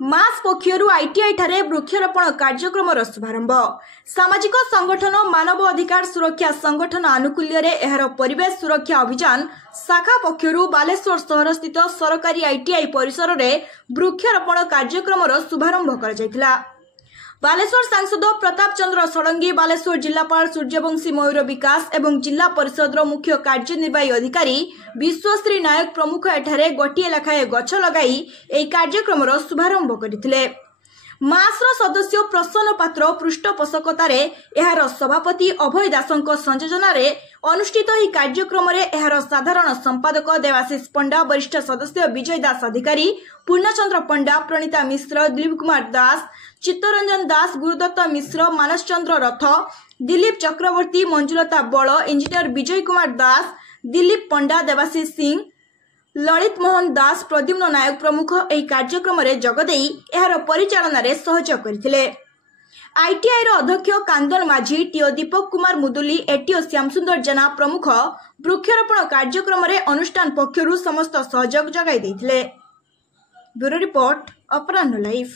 मास पक्षर ITI ठारे वृक्षरोपण कार्यक्रम शुभारंभ। सामाजिक संगठन मानव अधिकार सुरक्षा संगठन आनुकूल्य एहार परिवेश सुरक्षा अभियान शाखा पक्षर बालेश्वर सहर स्थित सरकारी आईटीआई परिसर में वृक्षरोपण कार्यक्रम शुभारंभ कर बालेश्वर सांसद प्रताप चंद्र षडंगी, बालेश्वर जिलापाल सूर्यवंशी मयूर विकास एवं जिला परिषद मुख्य कार्यनिर्वाही अधिकारी विश्वश्री नायक प्रमुख एठारे गोटे लेखाएं गछ लगाई एही कार्यक्रम शुभारंभ करथिले। मासर सदस्य प्रसन्न पात्र पृष्ठपोषकतार एहार सभापति अभय दासଙ୍କ संयोजन अनुष्ठित ही कार्यक्रम एहार साधारण संपादक देवाशीष पंडा, वरिष्ठ सदस्य विजय दास अधिकारी, पूर्णचंद्र पंडा, प्रणीता मिश्र, दिलीप कुमार दास, चित्तरंजन दास, गुरुदत्त मिश्र, मानस चंद्र रथ, दिलीप चक्रवर्ती, मंजुलता बल, इंजीनियर विजय कुमार दास, दिलीप पंडा, देवाशीष सिंह, ललित मोहन दास, प्रद्युम्न नायक प्रमुख एही कार्यक्रम जगदेई एहार परिचालन सहयोग करथिले। आईटीआई अध्यक्ष कांदन माझी, टीओ दीपक कुमार मुदुली, एटीओ श्यामसुंदर जेना प्रमुख वृक्षरोपण कार्यक्रम अनुष्ठान पक्षर समस्त सहयोग जगाई देथिले। ब्यूरो रिपोर्ट, अपराह्न लाइव।